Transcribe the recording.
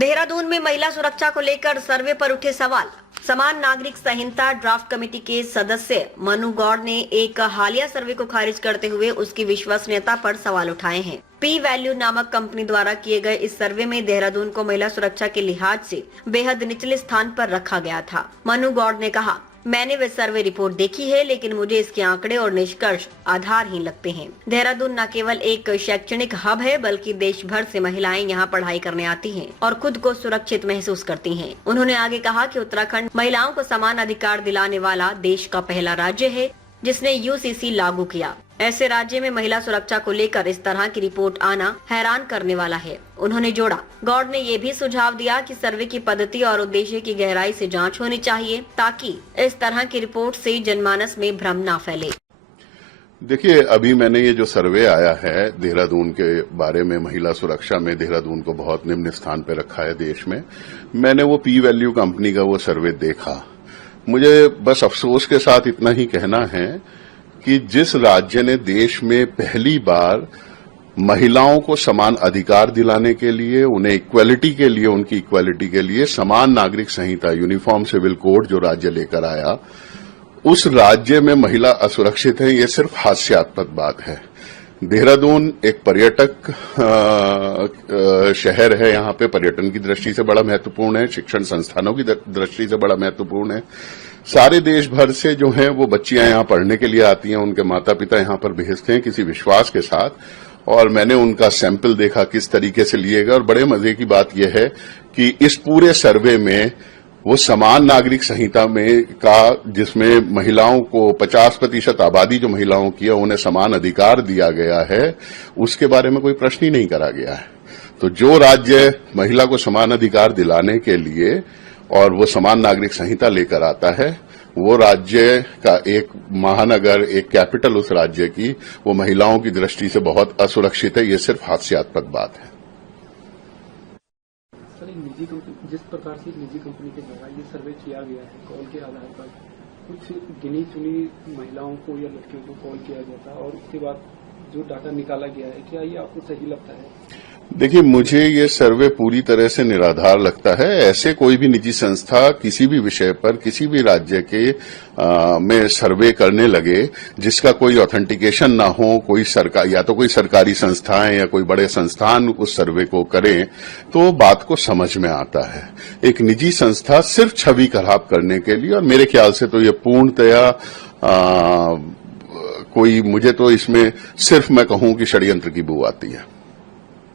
देहरादून में महिला सुरक्षा को लेकर सर्वे पर उठे सवाल। समान नागरिक संहिता ड्राफ्ट कमेटी के सदस्य मनु गौड़ ने एक हालिया सर्वे को खारिज करते हुए उसकी विश्वसनीयता पर सवाल उठाए हैं। पी वैल्यू नामक कंपनी द्वारा किए गए इस सर्वे में देहरादून को महिला सुरक्षा के लिहाज से बेहद निचले स्थान पर रखा गया था। मनु गौड़ ने कहा, मैंने वह सर्वे रिपोर्ट देखी है, लेकिन मुझे इसके आंकड़े और निष्कर्ष आधारहीन लगते हैं। देहरादून न केवल एक शैक्षणिक हब है, बल्कि देश भर से महिलाएं यहां पढ़ाई करने आती हैं और खुद को सुरक्षित महसूस करती हैं। उन्होंने आगे कहा कि उत्तराखंड महिलाओं को समान अधिकार दिलाने वाला देश का पहला राज्य है जिसने यूसीसी लागू किया। ऐसे राज्य में महिला सुरक्षा को लेकर इस तरह की रिपोर्ट आना हैरान करने वाला है। उन्होंने जोड़ा, गौड़ ने ये भी सुझाव दिया कि सर्वे की पद्धति और उद्देश्य की गहराई से जांच होनी चाहिए ताकि इस तरह की रिपोर्ट से जनमानस में भ्रम न फैले। देखिए, अभी मैंने ये जो सर्वे आया है देहरादून के बारे में, महिला सुरक्षा में देहरादून को बहुत निम्न स्थान पर रखा है देश में। मैंने वो पी वैल्यू कंपनी का वो सर्वे देखा। मुझे बस अफसोस के साथ इतना ही कहना है कि जिस राज्य ने देश में पहली बार महिलाओं को समान अधिकार दिलाने के लिए, उन्हें इक्वालिटी के लिए, उनकी इक्वालिटी के लिए समान नागरिक संहिता यूनिफॉर्म सिविल कोड जो राज्य लेकर आया, उस राज्य में महिला असुरक्षित है, ये सिर्फ हास्यास्पद बात है। देहरादून एक पर्यटक शहर है। यहाँ पे पर्यटन की दृष्टि से बड़ा महत्वपूर्ण है, शिक्षण संस्थानों की दृष्टि से बड़ा महत्वपूर्ण है। सारे देश भर से जो है वो बच्चियां यहाँ पढ़ने के लिए आती हैं, उनके माता पिता यहाँ पर भेजते हैं किसी विश्वास के साथ, और मैंने उनका सैंपल देखा किस तरीके से लिए गए। और बड़े मजे की बात यह है कि इस पूरे सर्वे में वो समान नागरिक संहिता में जिसमें महिलाओं को 50% आबादी जो महिलाओं की है उन्हें समान अधिकार दिया गया है, उसके बारे में कोई प्रश्न ही नहीं करा गया है। तो जो राज्य महिला को समान अधिकार दिलाने के लिए और वो समान नागरिक संहिता लेकर आता है, वो राज्य का एक महानगर, एक कैपिटल उस राज्य की, वो महिलाओं की दृष्टि से बहुत असुरक्षित है। ये सिर्फ हास्यास्पद बात है। जिस प्रकार से निजी कंपनी के द्वारा ये सर्वे किया गया है, कॉल के आधार पर कुछ गिनी चुनी महिलाओं को या लड़कियों को कॉल किया गया था और उसके बाद जो डाटा निकाला गया है, क्या ये आपको सही लगता है? देखिए, मुझे ये सर्वे पूरी तरह से निराधार लगता है। ऐसे कोई भी निजी संस्था किसी भी विषय पर किसी भी राज्य के में सर्वे करने लगे जिसका कोई ऑथेंटिकेशन ना हो, कोई सरकार या तो कोई सरकारी संस्थाएं या कोई बड़े संस्थान उस सर्वे को करें, तो बात को समझ में आता है। एक निजी संस्था सिर्फ छवि खराब करने के लिए, और मेरे ख्याल से तो ये पूर्णतया मुझे तो इसमें सिर्फ मैं कहूं कि षड्यंत्र की बू आती है।